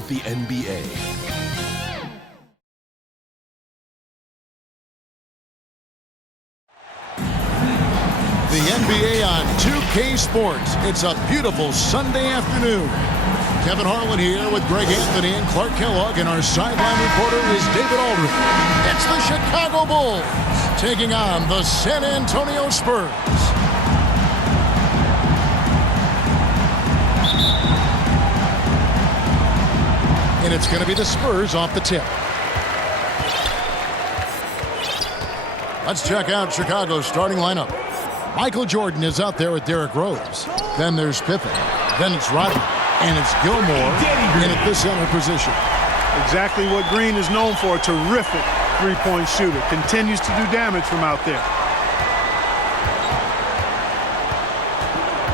of the NBA. The NBA on 2K Sports. It's a beautiful Sunday afternoon. Kevin Harlan here with Greg Anthony and Clark Kellogg, and our sideline reporter is David Aldridge. It's the Chicago Bulls taking on the San Antonio Spurs. And it's going to be the Spurs off the tip. Let's check out Chicago's starting lineup. Michael Jordan is out there with Derrick Rose. Then there's Pippen. Then it's Rodman. And it's Gilmore in at the center position. Exactly what Green is known for, a terrific three-point shooter. Continues to do damage from out there.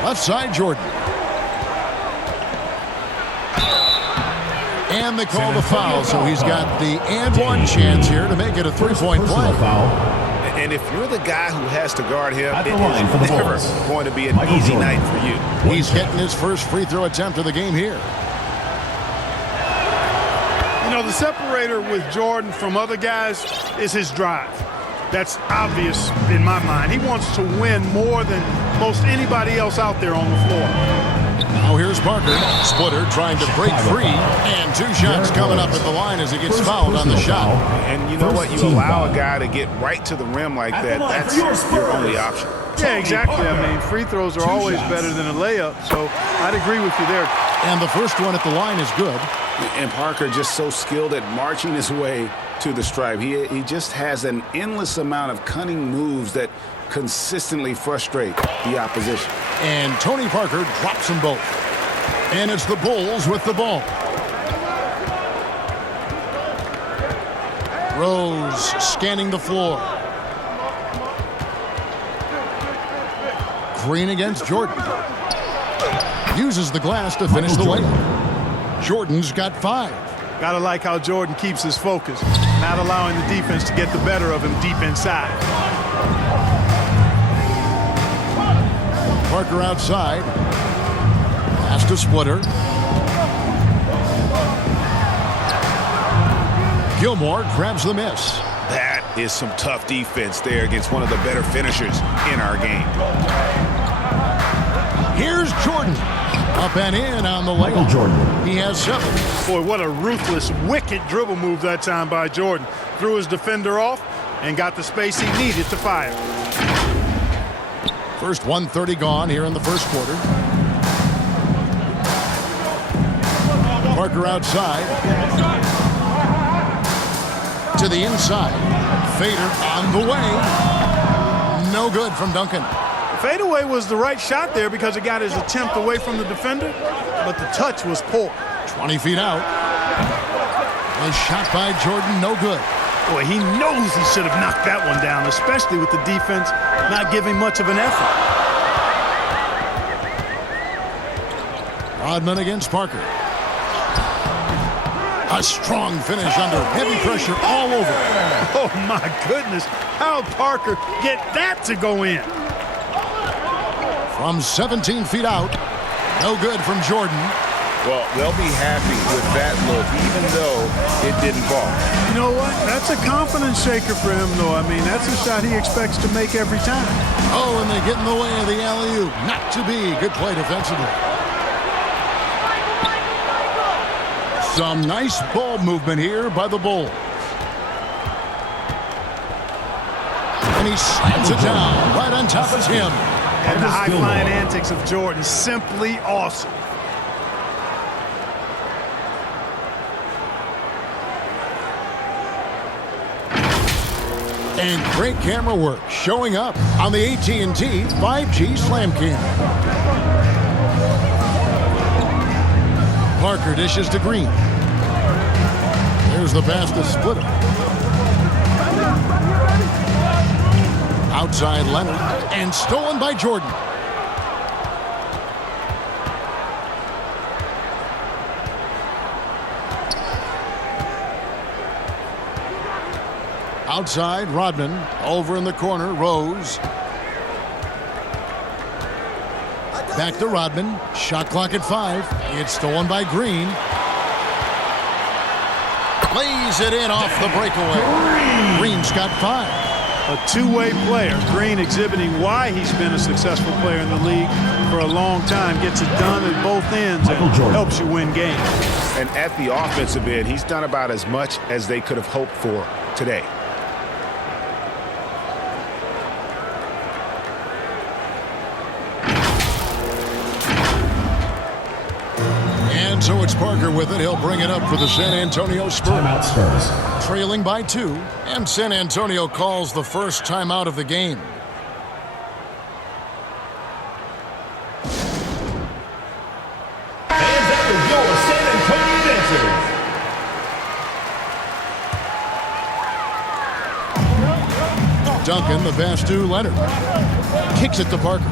Left side, Jordan. And they call the foul, so he's got the and one chance here to make it a three-point play. And if you're the guy who has to guard him, it is never going to be an easy night for you. He's getting his first free throw attempt of the game here. You know, the separator with Jordan from other guys is his drive. That's obvious in my mind. He wants to win more than most anybody else out there on the floor. Now here's Parker. Splitter trying to break free. And two shots coming up at the line as he gets fouled on the shot. And you know what? You allow a guy to get right to the rim like that. That's your only option. Yeah, exactly. I mean, free throws are always better than a layup. So I'd agree with you there. And the first one at the line is good. And Parker just so skilled at marching his way to the stripe. He just has an endless amount of cunning moves that consistently frustrate the opposition. And Tony Parker drops them both. And it's the Bulls with the ball. Rose scanning the floor. Green against Jordan. Uses the glass to finish the layup. Jordan's got 5. Gotta like how Jordan keeps his focus, not allowing the defense to get the better of him deep inside. Parker outside. Pass to Splitter. Gilmore grabs the miss. That is some tough defense there against one of the better finishers in our game. Here's Jordan. Up and in on the layup. Jordan. He has 7. Boy, what a ruthless, wicked dribble move that time by Jordan. Threw his defender off and got the space he needed to fire. First 1:30 gone here in the first quarter. Parker outside. To the inside. Fader on the way. No good from Duncan. Fadeaway was the right shot there because it got his attempt away from the defender, but the touch was poor. 20 feet out. A shot by Jordan, no good. Boy, he knows he should have knocked that one down, especially with the defense not giving much of an effort. Rodman against Parker. A strong finish under heavy pressure all over. Oh, my goodness. How'd Parker get that to go in? From 17 feet out. No good from Jordan. Well, they'll be happy with that look, even though it didn't fall. You know what? That's a confidence shaker for him, though. I mean, that's a shot he expects to make every time. Oh, and they get in the way of the alley-oop. Not to be. Good play defensively. Some nice ball movement here by the Bulls. And he slams it down right on top of him. And the high-flying antics of Jordan, simply awesome. And great camera work showing up on the AT&T 5G Slam Cam. Parker dishes to Green. There's the pass to Splitter. Outside Leonard, and stolen by Jordan. Outside, Rodman. Over in the corner, Rose. Back to Rodman. Shot clock at 5. It's stolen by Green. lays it in off the breakaway. Green's got 5. A two-way player. Green exhibiting why he's been a successful player in the league for a long time. Gets it done at both ends and helps you win games. And at the offensive end, he's done about as much as they could have hoped for today. And so it's Parker with it. He'll bring it up for the San Antonio Spurs. Timeout Spurs. Trailing by 2, and San Antonio calls the first timeout of the game. Hands up with your San Antonio dancers. Duncan, the pass to Leonard. Kicks it to Parker.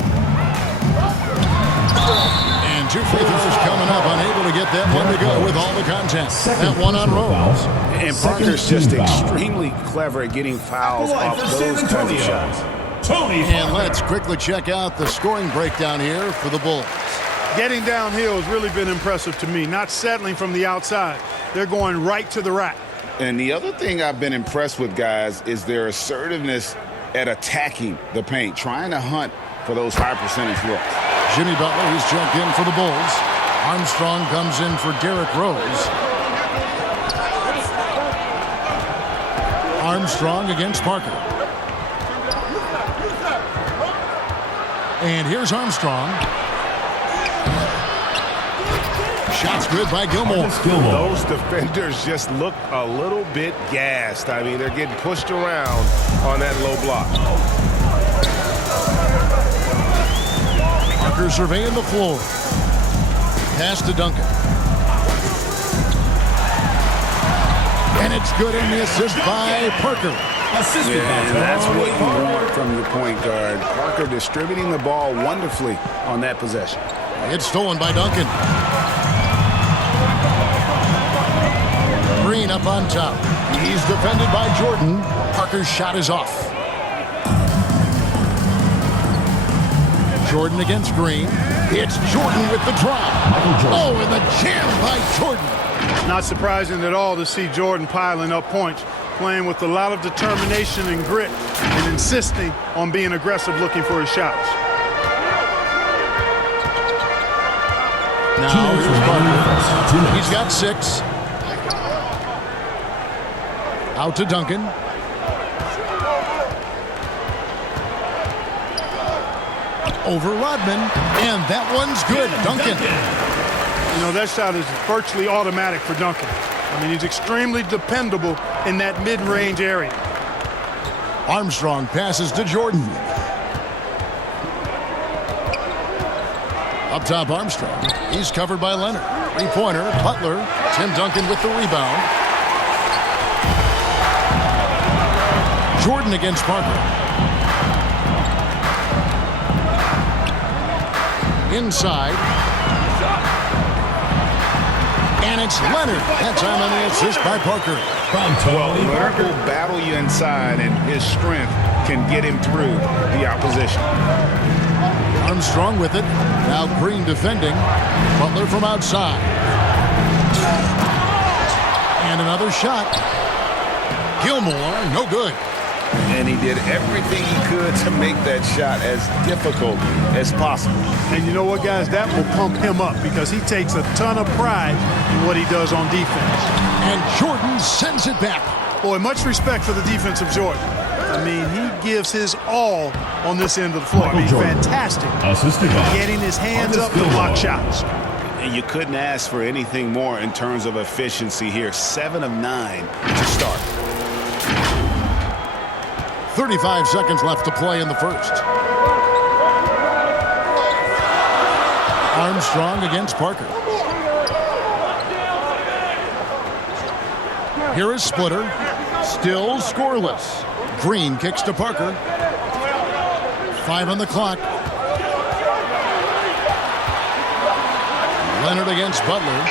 And 2 free throws coming up, unable to get that one to go with all the contact. That one on Rose. And Parker's just extremely clever at getting fouls off those kinds of shots. And let's quickly check out the scoring breakdown here for the Bulls. Getting downhill has really been impressive to me. Not settling from the outside. They're going right to the rack. And the other thing I've been impressed with, guys, is their assertiveness at attacking the paint, trying to hunt for those high percentage looks. Jimmy Butler, he's checked in for the Bulls. Armstrong comes in for Derrick Rose. Armstrong against Parker. And here's Armstrong. Shots good by Gilmore. Those defenders just look a little bit gassed. I mean, they're getting pushed around on that low block. Parker surveying the floor. Pass to Duncan. And it's good in the assist by Parker. And that's what you want from your point guard. Parker distributing the ball wonderfully on that possession. It's stolen by Duncan. Green up on top. He's defended by Jordan. Parker's shot is off. Jordan against Green. It's Jordan with the drop. Oh, and the jam by Jordan. Not surprising at all to see Jordan piling up points, playing with a lot of determination and grit, and insisting on being aggressive looking for his shots. Now here's Parker. He's got 6. Out to Duncan. Over Rodman, and that one's good. Duncan. You know, that shot is virtually automatic for Duncan. I mean, he's extremely dependable in that mid-range area. Armstrong passes to Jordan. Up top, Armstrong. He's covered by Leonard. 3-pointer, Butler. Tim Duncan with the rebound. Jordan against Parker. Inside. And it's Leonard. That time on the assist by Parker. Well, Leonard will battle you inside, and his strength can get him through the opposition. Armstrong with it. Now Green defending. Butler from outside. And another shot. Gilmore, no good. And he did everything he could to make that shot as difficult as possible. And you know what, guys? That will pump him up because he takes a ton of pride in what he does on defense. And Jordan sends it back. Boy, much respect for the defense of Jordan. I mean, he gives his all on this end of the floor. I mean, fantastic. Getting his hands up to block shots. And you couldn't ask for anything more in terms of efficiency here. 7 of 9 to start. 35 seconds left to play in the first. Armstrong against Parker. Here is Splitter. Still scoreless. Green kicks to Parker. 5 on the clock. Leonard against Butler.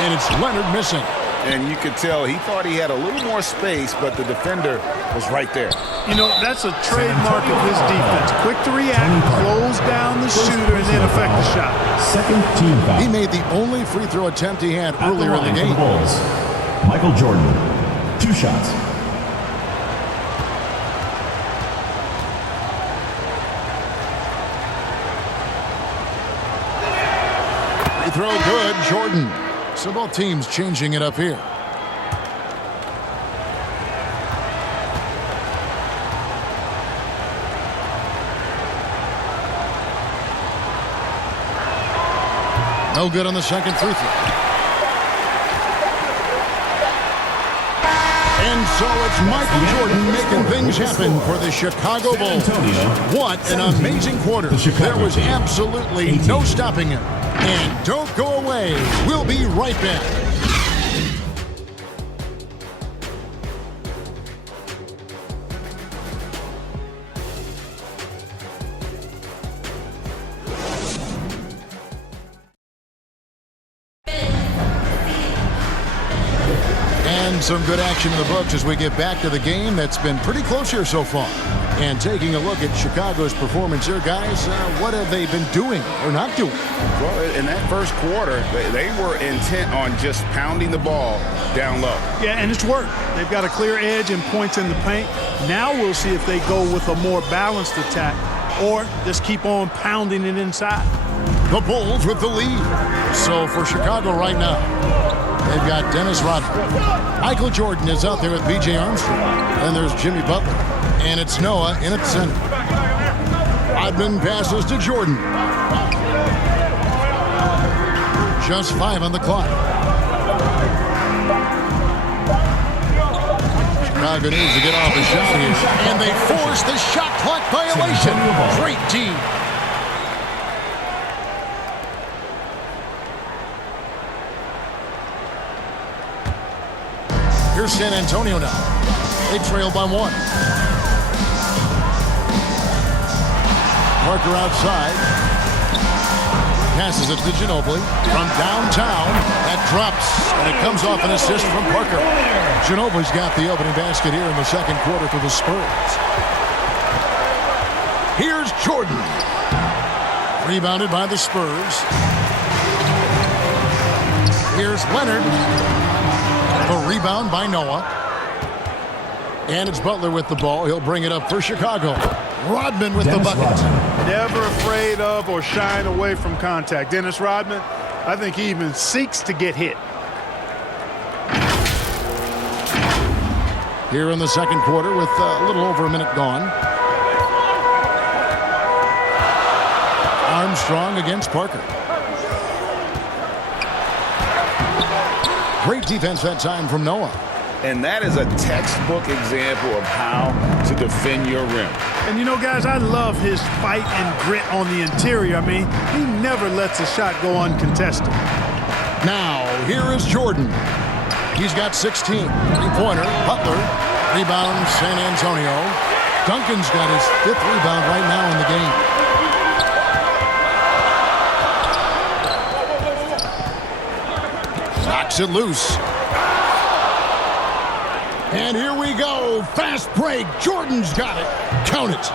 And it's Leonard missing. And you could tell he thought he had a little more space, but the defender was right there. You know, that's a trademark of his defense. Quick to react, close down the shooter, and then affect the shot. Second team foul. He made the only free throw attempt he had earlier in the game. Michael Jordan. 2 shots. Free throw good, Jordan. So both teams changing it up here. No good on the second free throw. And so it's Michael Jordan making things happen for the Chicago Bulls. What an amazing quarter. There was absolutely no stopping him. And don't go away. We'll be right back. And some good action in the books as we get back to the game that's been pretty close here so far. And taking a look at Chicago's performance here, guys, what have they been doing or not doing? Well, in that first quarter, they were intent on just pounding the ball down low. Yeah, and it's worked. They've got a clear edge and points in the paint. Now we'll see if they go with a more balanced attack or just keep on pounding it inside. The Bulls with the lead. So for Chicago right now, they've got Dennis Rodman. Michael Jordan is out there with B.J. Armstrong. And there's Jimmy Butler. And it's Noah in at center. Rodman passes to Jordan. Just 5 on the clock. Chicago needs to get off a shot here. And they force the shot clock violation. Great team. Here's San Antonio now. They trail by 1. Parker outside. Passes it to Ginobili from downtown. That drops, and it comes off an assist from Parker. Ginobili's got the opening basket here in the second quarter for the Spurs. Here's Jordan. Rebounded by the Spurs. Here's Leonard. The rebound by Noah. And it's Butler with the ball. He'll bring it up for Chicago. Rodman with the bucket. Never afraid of or shying away from contact. Dennis Rodman, I think he even seeks to get hit. Here in the second quarter with a little over a minute gone. Armstrong against Parker. Great defense that time from Noah. And that is a textbook example of how to defend your rim. And you know, guys, I love his fight and grit on the interior. I mean, he never lets a shot go uncontested. Now, here is Jordan. He's got 16. Three-pointer. Butler. Rebound, San Antonio. Duncan's got his 5th rebound right now in the game. Knocks it loose. And here we go. Fast break. Jordan's got it. Count it.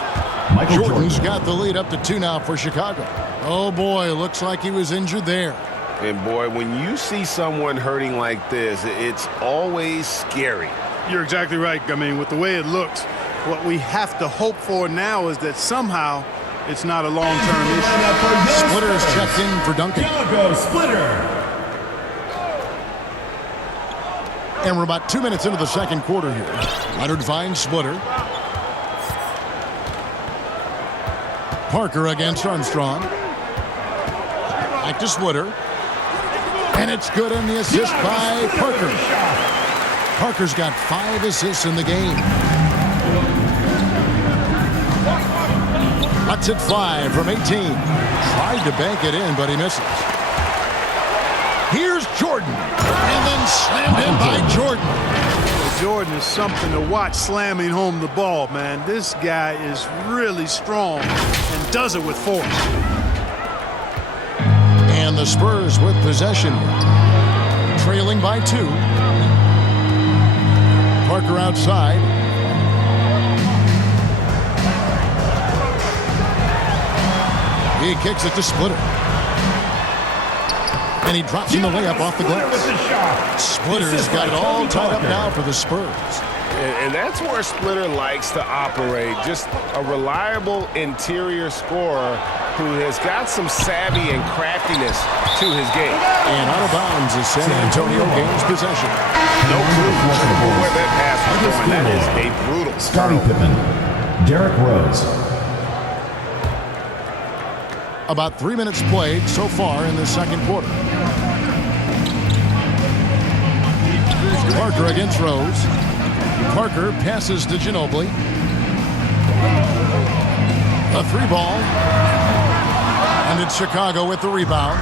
Michael Jordan's Jordan. got the lead up to 2 now for Chicago. Oh, boy. Looks like he was injured there. And, boy, when you see someone hurting like this, it's always scary. You're exactly right. I mean, with the way it looks, what we have to hope for now is that somehow it's not a long-term issue. Splitter's checked in for Duncan. Chicago Splitter. And we're about 2 minutes into the second quarter here. Leonard finds Splitter. Parker against Armstrong. Back to Splitter. And it's good on the assist by Parker. Parker's got 5 assists in the game. That's at 5 from 18. Tried to bank it in, but he misses. Here's Jordan. And then slammed in by Jordan. Jordan is something to watch slamming home the ball, man. This guy is really strong and does it with force. And the Spurs with possession. Trailing by 2. Parker outside. He kicks it to Splitter. And he drops in the layup off the glass. Splitter's got it all tied up now for the Spurs. And that's where Splitter likes to operate. Just a reliable interior scorer who has got some savvy and craftiness to his game. And out of bounds is San Antonio gains possession. No clue where that pass was going. That is a brutal Scottie Pippen. Derrick Rose. About 3 minutes played so far in the second quarter. Parker against Rose. Parker passes to Ginobili. A 3-ball. And it's Chicago with the rebound.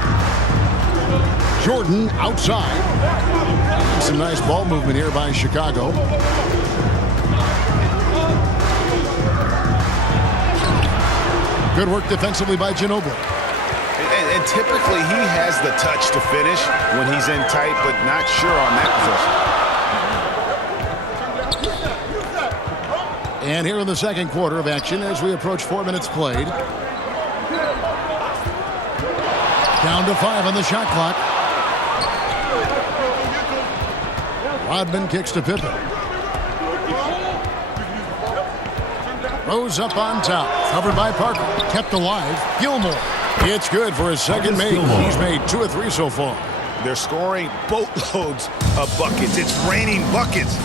Jordan outside. Some nice ball movement here by Chicago. Good work defensively by Ginobili. And typically he has the touch to finish when he's in tight, but not sure on that possession. And here in the second quarter of action as we approach 4 minutes played. Down to 5 on the shot clock. Rodman kicks to Pippen. Rose up on top. Covered by Parker. Kept alive. Gilmore. It's good for his second make. He's made 2 or 3 so far. They're scoring boatloads of buckets. It's raining buckets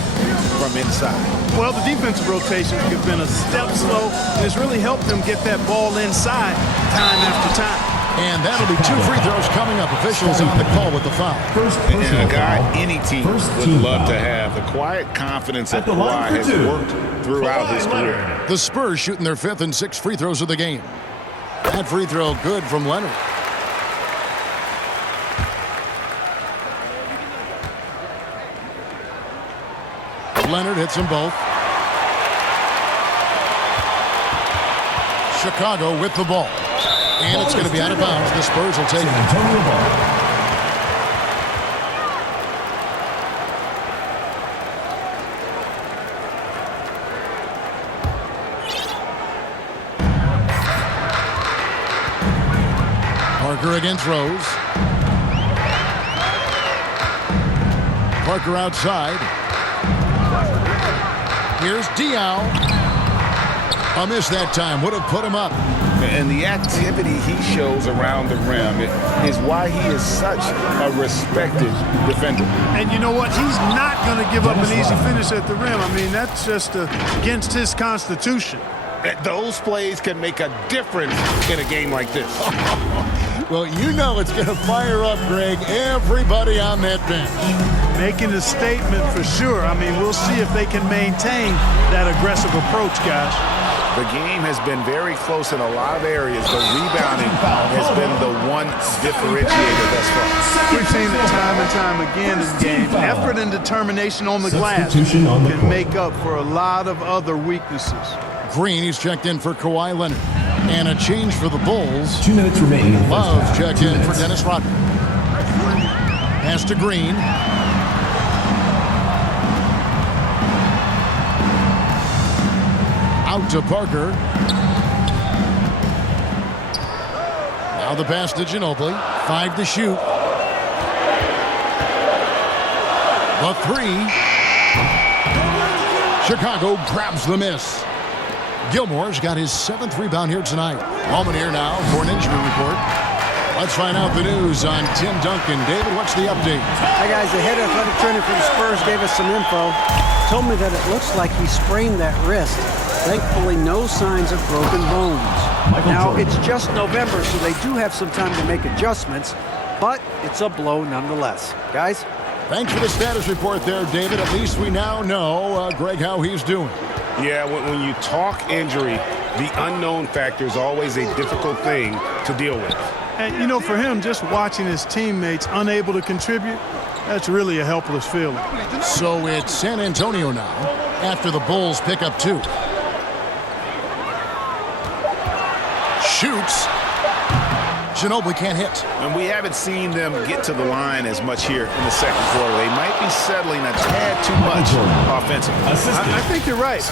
from inside. Well, the defensive rotations have been a step slow, and it's really helped them get that ball inside time after time. And that'll be 2 free throws coming up. Officials on the call with the foul. And a guy any team would love to have. The quiet confidence that Kawhi has worked throughout his career. The Spurs shooting their 5th and 6th free throws of the game. That free throw good from Leonard. Leonard hits them both. Chicago with the ball. And it's going to be out of bounds. The Spurs will take it. Parker against Rose. Parker outside. Here's Diaw. A miss that time. Would have put him up. And the activity he shows around the rim is why he is such a respected defender. And you know what? He's not going to give up an easy finish at the rim. I mean, that's just against his constitution. Those plays can make a difference in a game like this. Well, you know it's going to fire up, Greg, everybody on that bench. Making a statement for sure. I mean, we'll see if they can maintain that aggressive approach, guys. The game has been very close in a lot of areas, but rebounding has been the one differentiator thus far. We've seen it time and time again in games. Effort and determination on the glass can make up for a lot of other weaknesses. Green, he's checked in for Kawhi Leonard. And a change for the Bulls. 2 minutes remaining. Love checked in for Dennis Rodman. Pass to Green. Out to Parker. Now the pass to Ginobili. 5 to shoot. The 3. Chicago grabs the miss. Gilmore's got his 7th rebound here tonight. Moment here now for an injury report. Let's find out the news on Tim Duncan. David, what's the update? Hi, guys. The head athletic trainer for the Spurs gave us some info. Told me that it looks like he sprained that wrist. Thankfully, no signs of broken bones. Now, it's just November, so they do have some time to make adjustments, but it's a blow nonetheless. Guys? Thanks for the status report there, David. At least we now know, Greg, how he's doing. Yeah, when you talk injury, the unknown factor is always a difficult thing to deal with. And, you know, for him, just watching his teammates unable to contribute, that's really a helpless feeling. So it's San Antonio now after the Bulls pick up 2. Shoots. Ginobili can't hit. And we haven't seen them get to the line as much here in the second quarter. They might be settling a tad too much offensively. I think you're right.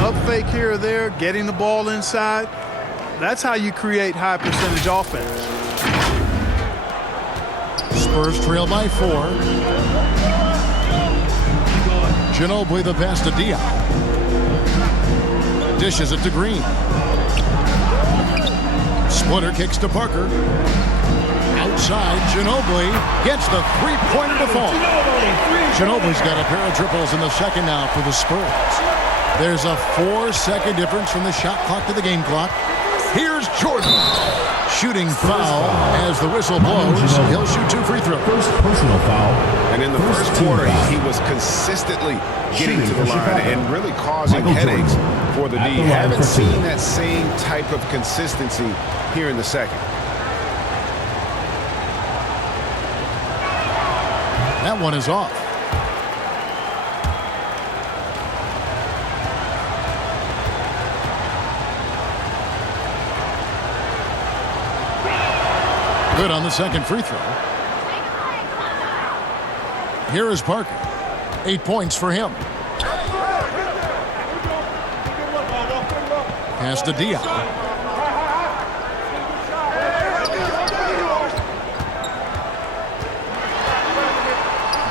Up fake here or there, getting the ball inside. That's how you create high percentage offense. Spurs trail by 4. Ginobili the pass to Diop. Dishes it to Green. Splitter kicks to Parker. Outside, Ginobili gets the three-pointer to fall. Ginobili's got a pair of triples in the second now for the Spurs. There's a 4-second difference from the shot clock to the game clock. Here's Jordan. Shooting foul as the whistle blows. He'll shoot 2 free throws. First personal foul. And in the first quarter, he was consistently getting to the line and really causing headaches for the D. Haven't seen that same type of consistency here in the second. That one is off. Good on the second free throw. Here is Parker. 8 points for him. Pass to Diop.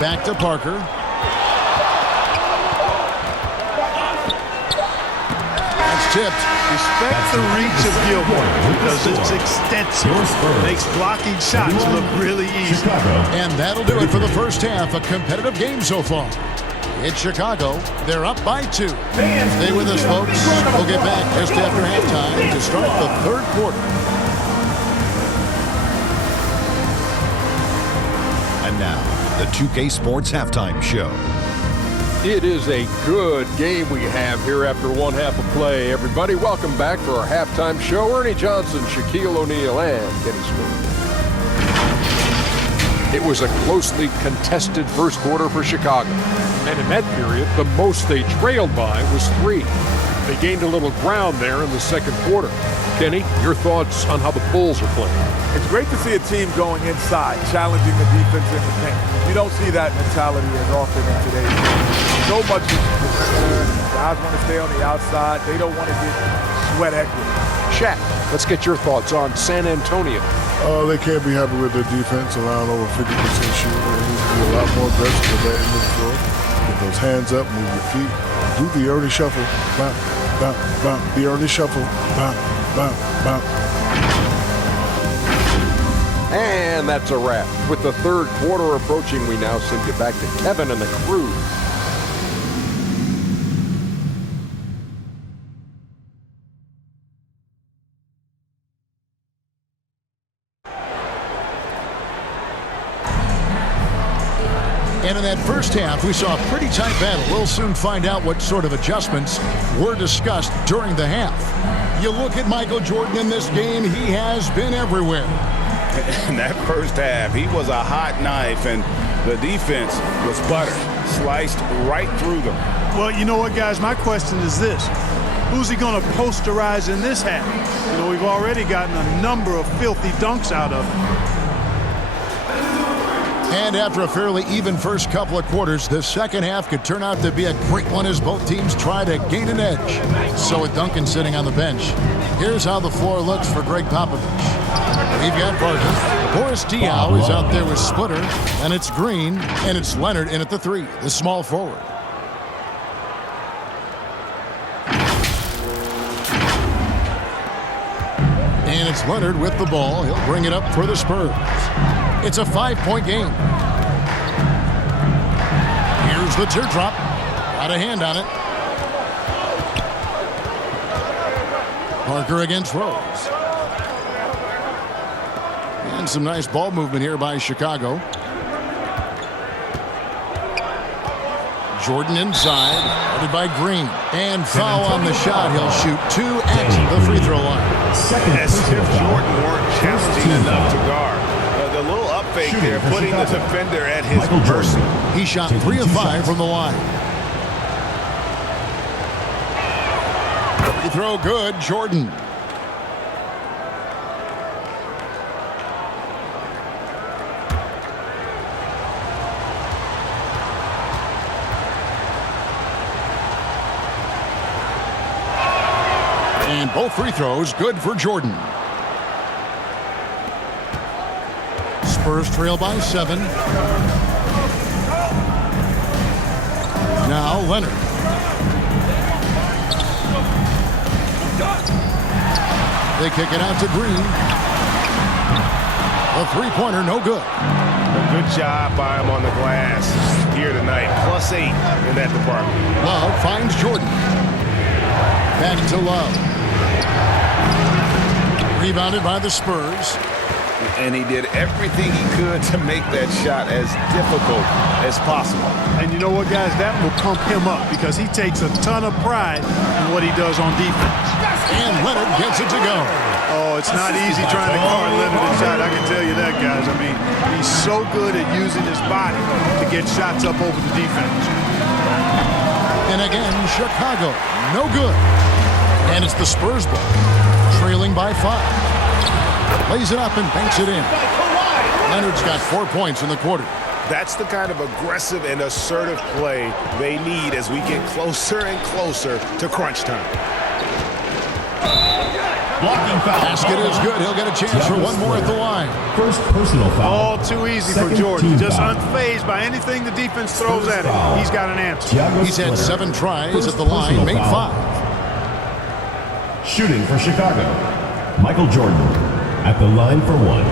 Back to Parker. That's tipped. Respect the reach of Gilbert because it's extensive. Makes blocking shots look really easy. And that'll do it for the first half. A competitive game so far. It's Chicago. They're up by 2. Stay with us, folks. We'll get back just after halftime to start the third quarter. And now, the 2K Sports Halftime Show. It is a good game we have here after one half of play. Everybody, welcome back for our halftime show. Ernie Johnson, Shaquille O'Neal, and Kenny Smith. It was a closely contested first quarter for Chicago. And in that period, the most they trailed by was 3. They gained a little ground there in the second quarter. Kenny, your thoughts on how the Bulls are playing? It's great to see a team going inside, challenging the defense in the paint. You don't see that mentality as often in today's game. So much guys want to stay on the outside. They don't want to get sweat equity. Shaq, let's get your thoughts on San Antonio. They can't be happy with their defense, allowing over 50% shooting. There needs to be a lot more aggressive with that in the floor. Get those hands up, move your feet. Do the early shuffle. Bop, bop, bop. The early shuffle. Bop, bop, bop. And that's a wrap. With the third quarter approaching, we now send you back to Kevin and the crew. And in that first half, we saw a pretty tight battle. We'll soon find out what sort of adjustments were discussed during the half. You look at Michael Jordan in this game, he has been everywhere. In that first half, he was a hot knife, and the defense was butter, sliced right through them. Well, you know what, guys? My question is this. Who's he going to posterize in this half? You know, we've already gotten a number of filthy dunks out of him. And after a fairly even first couple of quarters, the second half could turn out to be a great one as both teams try to gain an edge. So with Duncan sitting on the bench, here's how the floor looks for Greg Popovich. We've got Parker. Boris Diaw is out there with Splitter, and it's Green, and it's Leonard in at the 3, the small forward. And it's Leonard with the ball. He'll bring it up for the Spurs. It's a 5-point game. Here's the teardrop. Got a hand on it. Parker against Rose. And some nice ball movement here by Chicago. Jordan inside, guarded by Green. And foul on the shot. He'll shoot 2 at the free throw line. As if Jordan weren't challenging enough to guard. The little up fake there, putting the defender at his mercy. He shot 3 of 5 from the line. Free throw good, Jordan. And both free throws good for Jordan. Spurs trail by 7. Now Leonard. They kick it out to Green. A three-pointer, no good. Good job by him on the glass here tonight. +8 in that department. Love finds Jordan. Back to Love. Rebounded by the Spurs. And he did everything he could to make that shot as difficult as possible. And you know what, guys? That will pump him up because he takes a ton of pride in what he does on defense. And Leonard gets it to go. Oh, it's not easy trying to guard Leonard inside. I can tell you that, guys. I mean, he's so good at using his body to get shots up over the defense. And again, Chicago, no good. And it's the Spurs ball, trailing by 5. Lays it up and banks it in. Leonard's got 4 points in the quarter. That's the kind of aggressive and assertive play they need as we get closer and closer to crunch time. Blocking foul. Basket is good. He'll get a chance for one more at the line. First personal foul. All too easy for Jordan. Just unfazed by anything the defense throws at him. He's got an answer. He's had 7 tries at the line, made 5. Shooting for Chicago, Michael Jordan at the line for 1.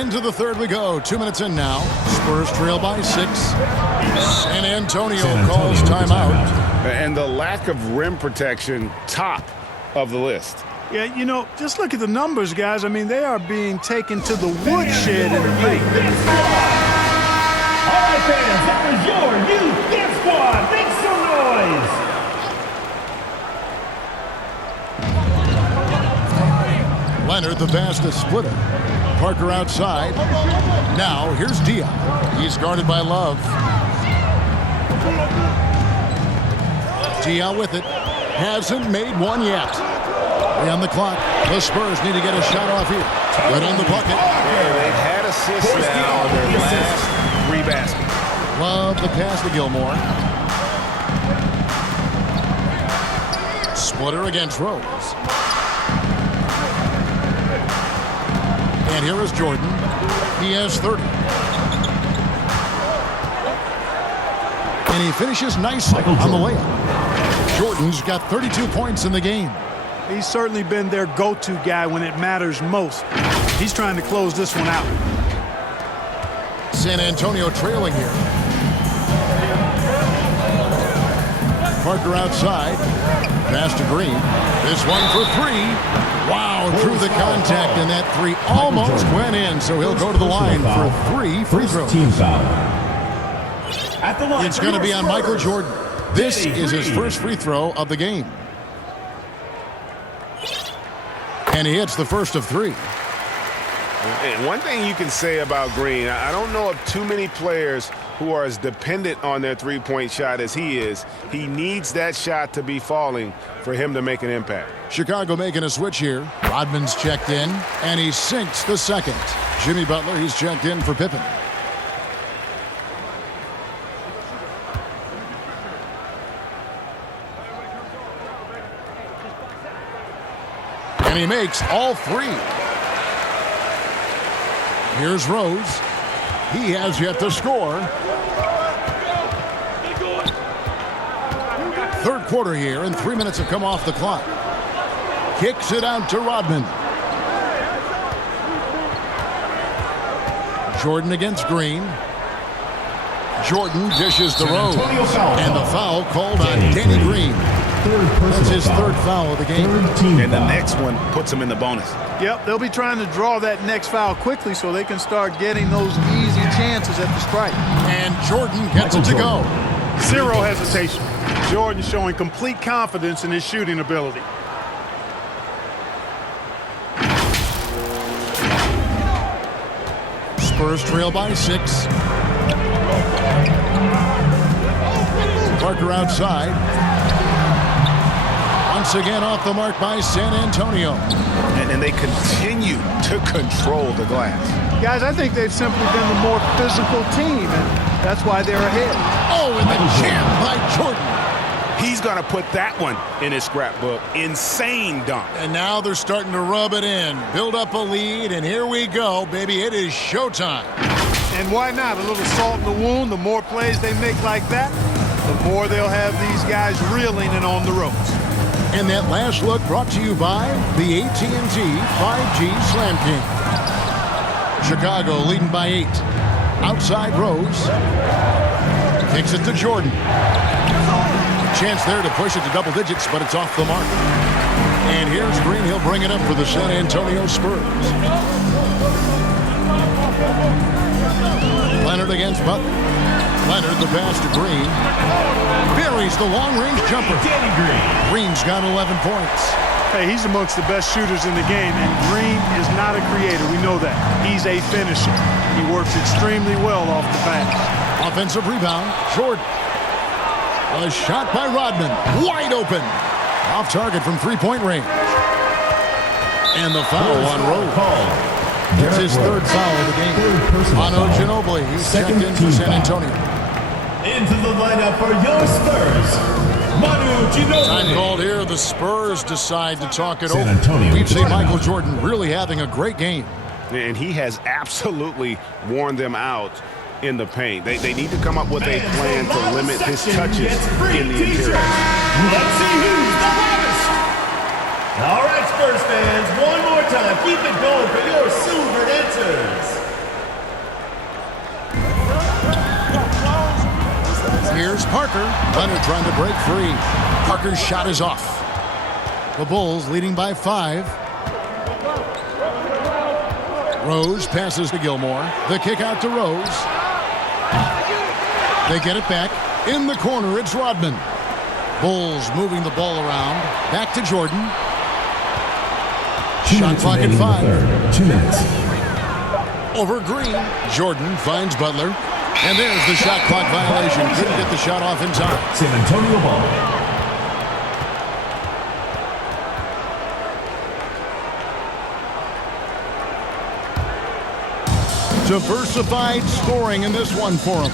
Into the third we go. 2 minutes in now. Spurs trail by 6. San Antonio calls timeout. And the lack of rim protection, top of the list. Yeah, you know, just look at the numbers, guys. I mean, they are being taken to the woodshed in the paint. All right, fans, that was your new Dance Squad. Make some noise. Leonard, the fastest splitter. Parker outside. Now, here's Diaz. He's guarded by Love. Diaz with it. Hasn't made one yet. On the clock. The Spurs need to get a shot off here. Right on the bucket. Yeah, they've had assists now on their last 3 baskets. Love the pass to Gilmore. Splitter against Rose. And here is Jordan. He has 30. And he finishes nicely on the layup. Jordan's got 32 points in the game. He's certainly been their go-to guy when it matters most. He's trying to close this one out. San Antonio trailing here. Parker outside. Pass to Green. This one for 3. Wow, through the contact, and that 3 almost went in, so he'll go to the line for 3 free throws. Team foul. At the line, it's going to be on Michael Jordan. This is his first free throw of the game. And he hits the first of 3. And one thing you can say about Green, I don't know of too many players who are as dependent on their three-point shot as he is. He needs that shot to be falling for him to make an impact. Chicago making a switch here. Rodman's checked in, and he sinks the second. Jimmy Butler, he's checked in for Pippen. And he makes all 3. Here's Rose. He has yet to score. Third quarter here, and 3 minutes have come off the clock. Kicks it out to Rodman. Jordan against Green. Jordan dishes to Rose. And the foul called on Danny Green. That's his third foul of the game. And the next one puts him in the bonus. Yep, they'll be trying to draw that next foul quickly so they can start getting those easy chances at the strike. And Jordan gets it to go. Zero hesitation. Jordan showing complete confidence in his shooting ability. Spurs trail by 6. Parker outside. Once again off the mark by San Antonio. And they continue to control the glass. Guys, I think they've simply been the more physical team. And That's why they're ahead. Oh, and the jam by Jordan. He's going to put that one in his scrapbook. Insane dunk. And now they're starting to rub it in. Build up a lead, and here we go, baby. It is showtime. And why not? A little salt in the wound. The more plays they make like that, the more they'll have these guys reeling and on the ropes. And that last look brought to you by the AT&T 5G Slam King. Chicago leading by 8. Outside Rose. Kicks it to Jordan. Chance there to push it to double digits, but it's off the mark. And here's Green. He'll bring it up for the San Antonio Spurs. Leonard against Butler. Leonard the pass to Green. Buries the long-range jumper. Danny Green. Green's got 11 points. Hey, he's amongst the best shooters in the game, and Green is not a creator. We know that. He's a finisher. He works extremely well off the pass. Offensive rebound, Jordan. A shot by Rodman, wide open. Off target from three-point range. And the foul on Rose. It's his third foul of the game. Manu Ginobili, he's checked in for San Antonio. Into the lineup for your Spurs, Manu Ginobili. Time called here. The Spurs decide to talk it San over. Antonio. We've seen Michael Jordan really having a great game. And he has absolutely worn them out in the paint. They need to come up with a plan to limit his touches in the interior. Let's see who's the hottest. All right, Spurs fans, one more time. Keep it going for your silver dancers. Here's Parker. Leonard trying to break free. Parker's shot is off. The Bulls leading by 5. Rose passes to Gilmore. The kick out to Rose. They get it back. In the corner, it's Rodman. Bulls moving the ball around. Back to Jordan. Shot clock at 5. 2 minutes. Over Green. Jordan finds Butler. And there's the shot clock violation. Couldn't get the shot off in time. San Antonio ball. Diversified scoring in this one for him.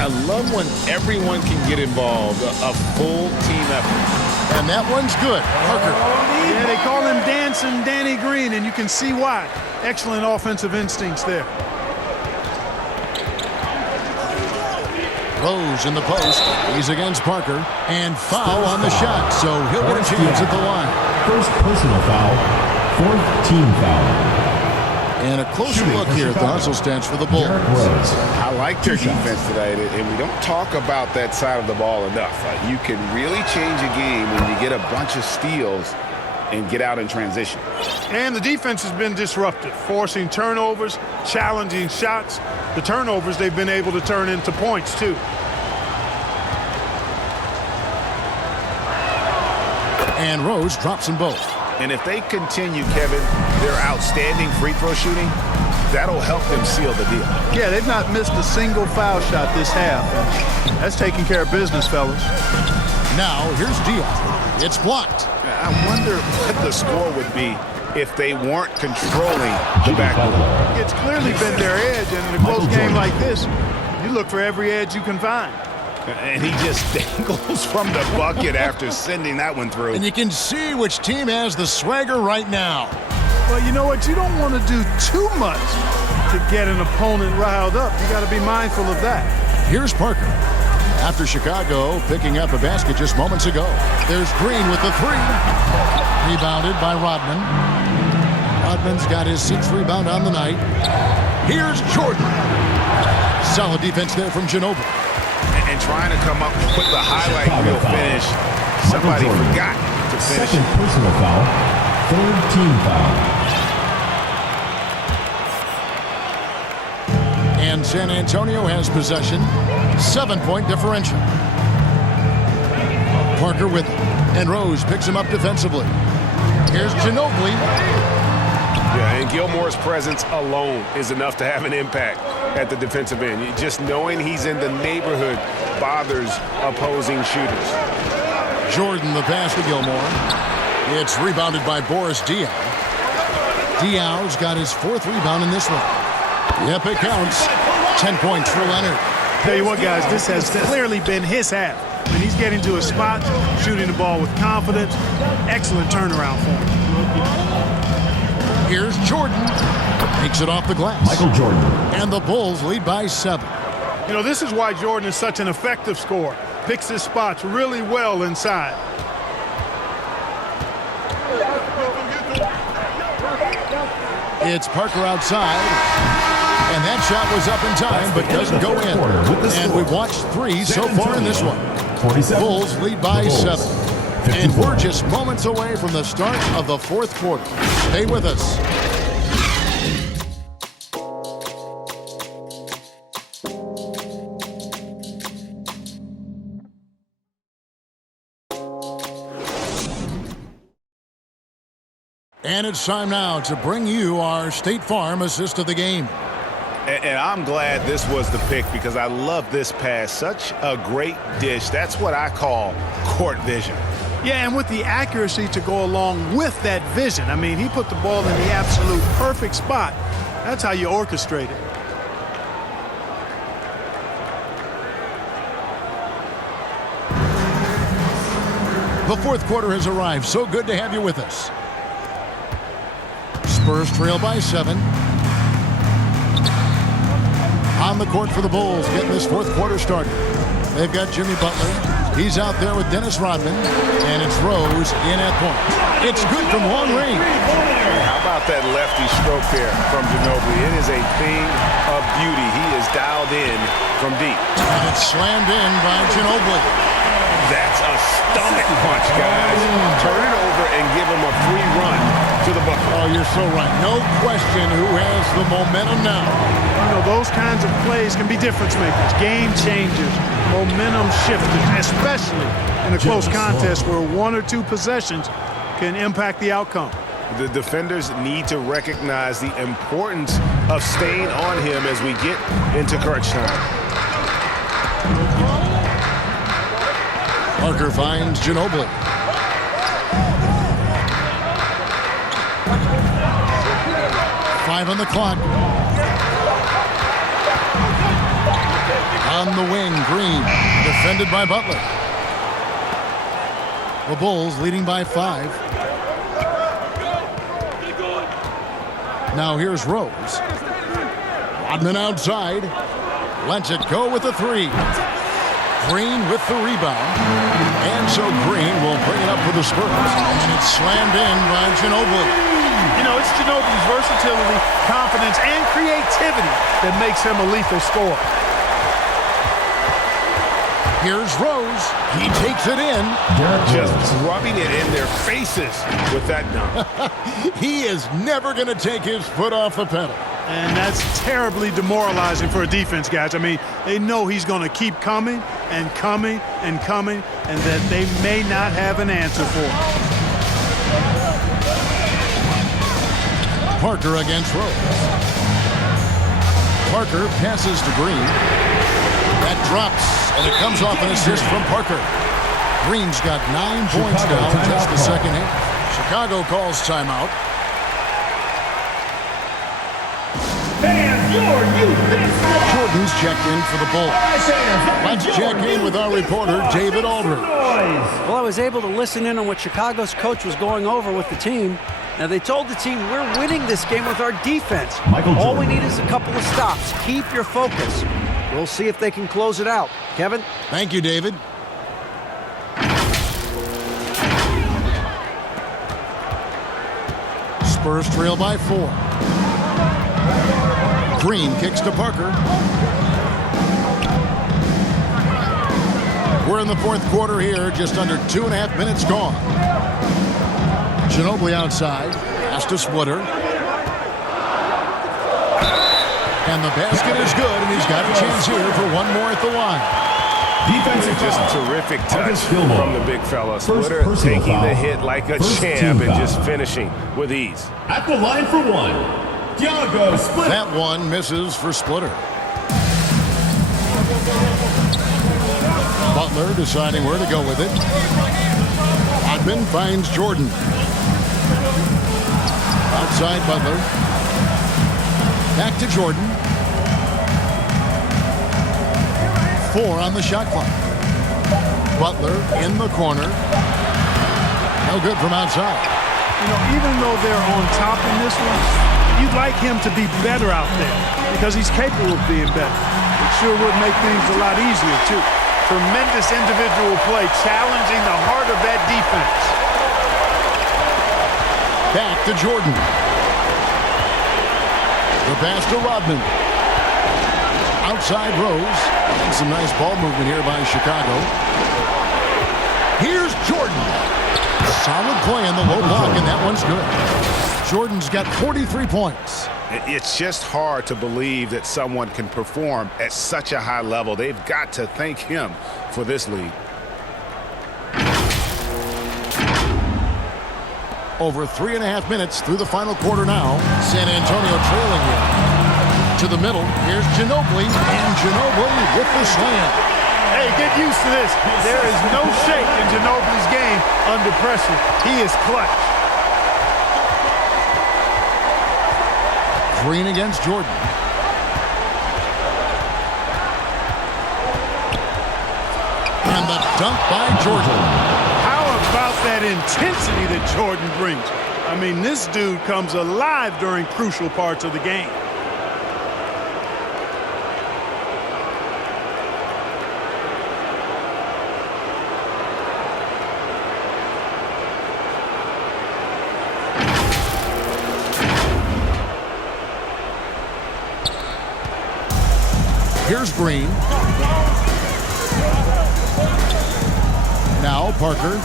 I love when everyone can get involved, a full team effort. And that one's good. Parker. Yeah, they call him Dancing Danny Green, and you can see why. Excellent offensive instincts there. Rose in the post. He's against Parker. And foul on the shot, so he'll get a chance at the line. First personal foul. 4th team foul. And a closer look here at the hustle stats for the Bulls. I like their defense today, and we don't talk about that side of the ball enough. You can really change a game when you get a bunch of steals and get out in transition. And the defense has been disruptive, forcing turnovers, challenging shots. The turnovers they've been able to turn into points, too. And Rose drops them both. And if they continue, Kevin, their outstanding free throw shooting, that'll help them seal the deal. Yeah, they've not missed a single foul shot this half. That's taking care of business, fellas. Now, here's Diaz. It's blocked. I wonder what the score would be if they weren't controlling the backcourt. It's clearly been their edge, and in a close game like this, you look for every edge you can find. And he just dangles from the bucket after sending that one through. And you can see which team has the swagger right now. Well, you know what? You don't want to do too much to get an opponent riled up. You got to be mindful of that. Here's Parker. After Chicago picking up a basket just moments ago. There's Green with the 3. Rebounded by Rodman. Rodman's got his 6th rebound on the night. Here's Jordan. Solid defense there from Ginobili. And trying to come up with the highlight reel finish. Somebody forgot to finish. 2nd personal foul. 3rd team foul. And San Antonio has possession. 7-point differential. Parker with him. And Rose picks him up defensively. Here's Ginobili. Yeah, and Gilmore's presence alone is enough to have an impact at the defensive end. Just knowing he's in the neighborhood bothers opposing shooters. Jordan the pass to Gilmore. It's rebounded by Boris Diaw. Diaw's got his 4th rebound in this one. Yep, it counts. 10 points for Leonard. Tell you what, guys, this has clearly been his half. When he's getting to a spot, shooting the ball with confidence, excellent turnaround for him. Here's Jordan. Takes it off the glass. Michael Jordan. And the Bulls lead by 7. You know, this is why Jordan is such an effective scorer. Picks his spots really well inside. It's Parker outside. And that shot was up in time, but doesn't go in. And we've watched 3 so far in this one. Bulls lead by 7. And we're just moments away from the start of the 4th quarter. Stay with us. And it's time now to bring you our State Farm assist of the game. And I'm glad this was the pick because I love this pass. Such a great dish. That's what I call court vision. Yeah, and with the accuracy to go along with that vision. I mean, he put the ball in the absolute perfect spot. That's how you orchestrate it. The 4th quarter has arrived. So good to have you with us. Spurs trail by 7. On the court for the Bulls, getting this 4th quarter started. They've got Jimmy Butler. He's out there with Dennis Rodman. And it's Rose in at point. It's good from long range. How about that lefty stroke there from Ginobili? It is a thing of beauty. He is dialed in from deep. And it's slammed in by Ginobili. That's a stomach punch, guys. Turn it over and give him a free run to the bucket. Oh, you're so right. No question who has the momentum now. You know, those kinds of plays can be difference makers, game changers, momentum shifters, especially in a close contest where 1 or 2 possessions can impact the outcome. The defenders need to recognize the importance of staying on him as we get into crunch time. Parker finds Ginobili. Five on the clock. On the wing, Green, defended by Butler. The Bulls leading by 5. Now here's Rose. Rodman outside. Lets it go with the 3. Green with the rebound. And so Green will bring it up for the Spurs. And it's slammed in by Ginobili. You know, it's Ginobili's versatility, confidence, and creativity that makes him a lethal scorer. Here's Rose. He takes it in. Just rubbing it in their faces with that dunk. He is never going to take his foot off the pedal. And that's terribly demoralizing for a defense, guys. I mean, they know he's going to keep coming and coming and coming, and that they may not have an answer for it. Parker against Rose. Parker passes to Green. That drops, and it comes off an assist from Parker. Green's got 9 points now in just the second half. Chicago calls timeout. Jordan's checked in for the Bulls. Let's check in with our reporter, David Aldridge. Well, I was able to listen in on what Chicago's coach was going over with the team. Now, they told the team, we're winning this game with our defense. All we need is a couple of stops. Keep your focus. We'll see if they can close it out. Kevin? Thank you, David. Spurs trail by 4. Green kicks to Parker. We're in the 4th quarter here, just under 2.5 minutes gone. Ginobili outside, pass to Splitter. And the basket is good, and he's got a chance here for one more at the line. Defensive just terrific touch from the big fella. Splitter taking the hit like a champ and just finishing with ease. At the line for 1, Thiago Splitter. That one misses for Splitter. Butler deciding where to go with it. Rodman finds Jordan. Outside Butler. Back to Jordan. 4 on the shot clock. Butler in the corner. No good from outside. You know, even though they're on top in this one, you'd like him to be better out there because he's capable of being better. It sure would make things a lot easier, too. Tremendous individual play, challenging the heart of that defense. Back to Jordan. The pass to Rodman. Outside Rose. And some nice ball movement here by Chicago. Here's Jordan. Solid play in the low block, and that one's good. Jordan's got 43 points. It's just hard to believe that someone can perform at such a high level. They've got to thank him for this lead. Over 3.5 minutes through the final quarter now. San Antonio trailing here. To the middle. Here's Ginobili. And Ginobili with the slam. Hey, get used to this. There is no shake in Ginobili's game under pressure. He is clutch. Green against Jordan. And the dunk by Jordan. How about that intensity that Jordan brings? I mean, this dude comes alive during crucial parts of the game. Here's Green. Now Parker.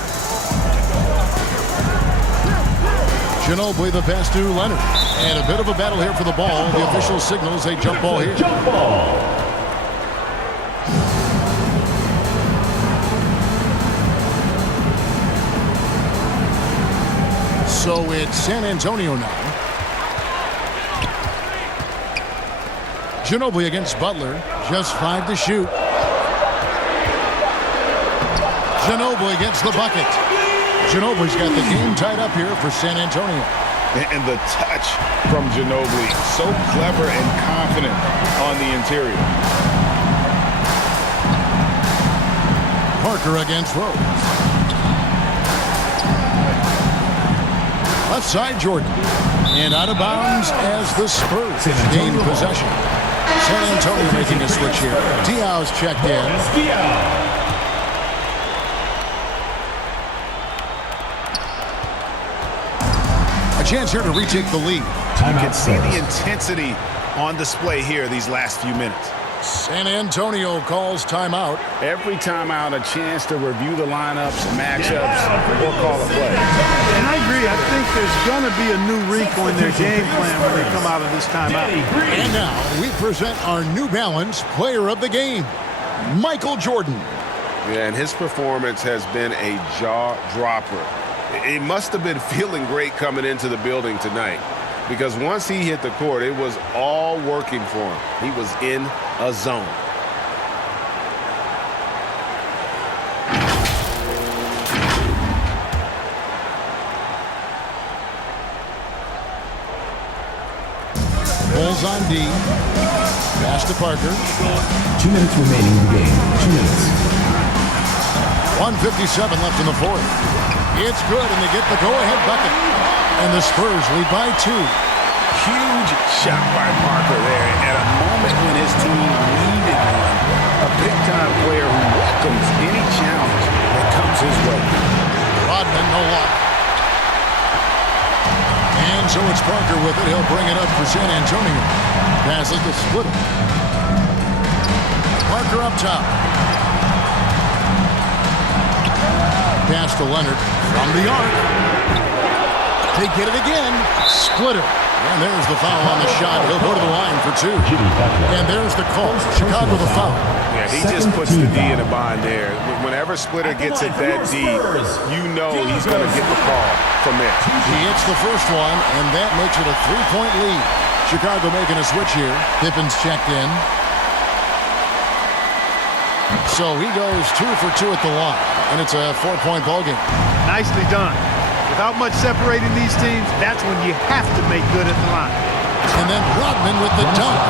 Ginobili the pass to Leonard. And a bit of a battle here for the ball. The official signals a jump ball here. Jump ball. So it's San Antonio now. Ginobili against Butler. Just 5 to shoot. Ginobili gets the bucket. Ginobili's got the game tied up here for San Antonio. And the touch from Ginobili, so clever and confident on the interior. Parker against Rose. Left side Jordan. And out of bounds as the Spurs gain possession. San Antonio making a switch here. Diaw's checked in. A chance here to retake the lead. You can see the intensity on display here these last few minutes. San Antonio calls timeout. Every timeout, a chance to review the lineups, matchups, or call a play. And I agree. I think there's going to be a new wrinkle in their game plan when they come out of this timeout. And now we present our New Balance player of the game, Michael Jordan. Yeah, and his performance has been a jaw-dropper. It must have been feeling great coming into the building tonight, because once he hit the court, it was all working for him. He was in a zone. Bulls on D. Pass to Parker. 2 minutes remaining in the game. 2 minutes. 1:57 left in the fourth. It's good, and they get the go-ahead bucket. And the Spurs lead by 2. Huge shot by Parker there at a moment when his team needed one. A big-time player who welcomes any challenge that comes his way. Rodman, no luck. And so it's Parker with it. He'll bring it up for San Antonio. Passes to Splitter. Parker up top. Pass to Leonard from the arc. They get it again. Splitter. And there's the foul on the shot. He'll go to the line for 2. And there's the call. Chicago the foul. Yeah, he just puts the D in a bind there. Whenever Splitter gets it that deep, you know he's going to get the call from there. He hits the first one, and that makes it a 3-point lead. Chicago making a switch here. Pippen's checked in. So he goes 2 for 2 at the line, and it's a 4-point ball game. Nicely done. Without much separating these teams, that's when you have to make good at the line. And then Rodman with the dunk.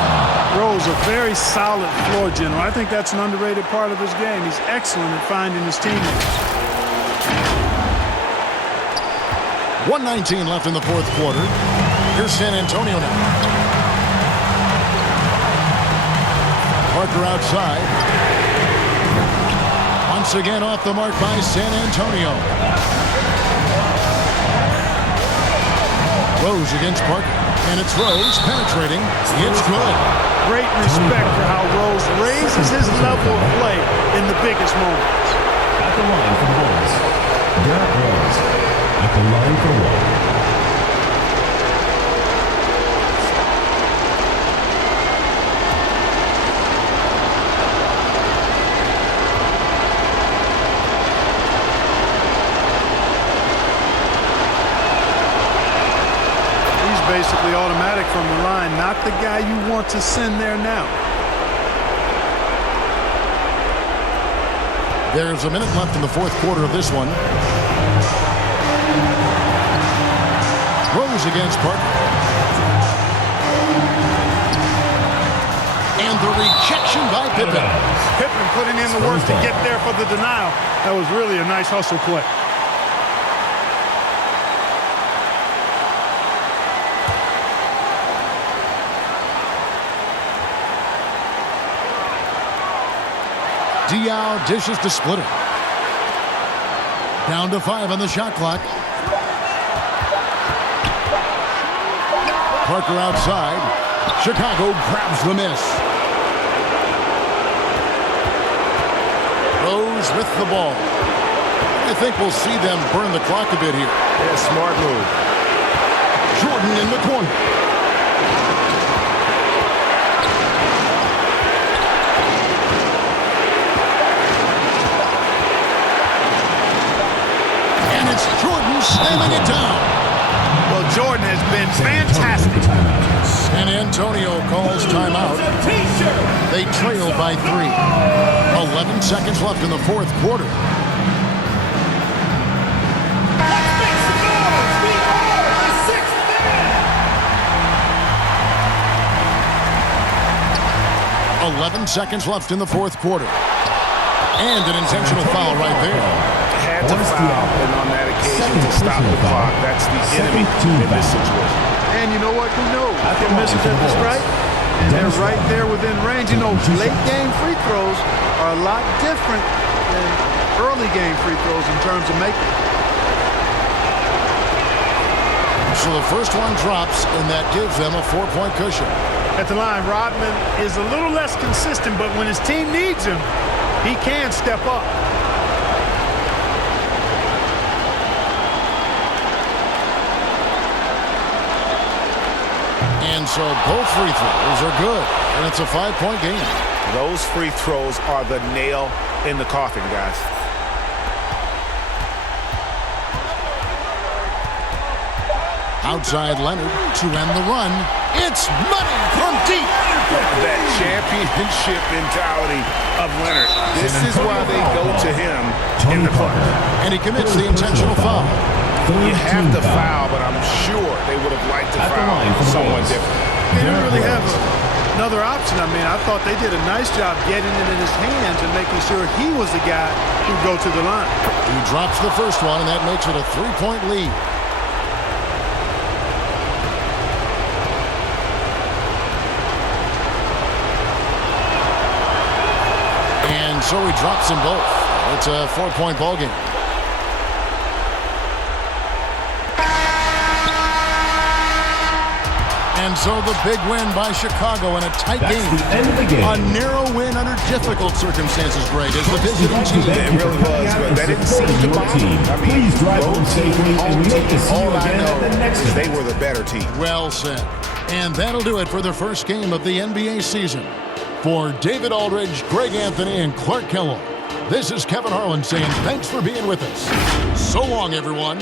Rose, a very solid floor general. I think that's an underrated part of his game. He's excellent at finding his teammates. 1:19 left in the fourth quarter. Here's San Antonio now. Parker outside. Once again off the mark by San Antonio. Rose against Parker. And it's Rose penetrating. It's good. Great respect for how Rose raises his level of play in the biggest moments. At the line for the Bulls, Derrick Rose. At the line for one. Basically automatic from the line, not the guy you want to send there now. There's a minute left in the fourth quarter of this one. Rose against Parker. And the rejection by Pippen. Pippen putting in the work to get there for the denial. That was really a nice hustle play. Diaw dishes to Splitter. Down to 5 on the shot clock. Parker outside. Chicago grabs the miss. Rose with the ball. I think we'll see them burn the clock a bit here. Yeah, smart move. Jordan in the corner. Jordan slamming it down. Well, Jordan has been fantastic. San Antonio calls timeout. They trail by 3. 11 seconds left in the fourth quarter. Let's make some noise. We are the 6th man. 11 seconds left in the fourth quarter. And an intentional foul right there. Had to foul, and on that occasion to stop the clock. That's the enemy in this situation. And you know what? Who knows? I can miss it at the strike. And they're right there within range. You know, late game free throws are a lot different than early game free throws in terms of making. So the first one drops, and that gives them a 4-point cushion. At the line, Rodman is a little less consistent, but when his team needs him, he can step up. And so both free throws are good, and it's a 5-point game. Those free throws are the nail in the coffin, guys. Outside Leonard to end the run. It's money from deep. That championship mentality of Leonard. This is why they go to him in the clutch. And he commits the intentional foul. You have to foul, but I'm sure they would have liked to foul someone different. They didn't really have another option. I mean, I thought they did a nice job getting it in his hands and making sure he was the guy who'd go to the line. He drops the first one, and that makes it a 3-point lead. And so he drops them both. It's a 4-point ball game. And so the big win by Chicago in a tight game. The end of the game. A narrow win under difficult circumstances, Greg, as the visiting team. It really was, but that didn't seem to bother me. I mean, Please drive home safely, and we hope to see you all I again know at the next is they event. were the better team. Well said. And that'll do it for the first game of the NBA season. For David Aldridge, Greg Anthony, and Clark Kellogg, this is Kevin Harlan saying thanks for being with us. So long, everyone.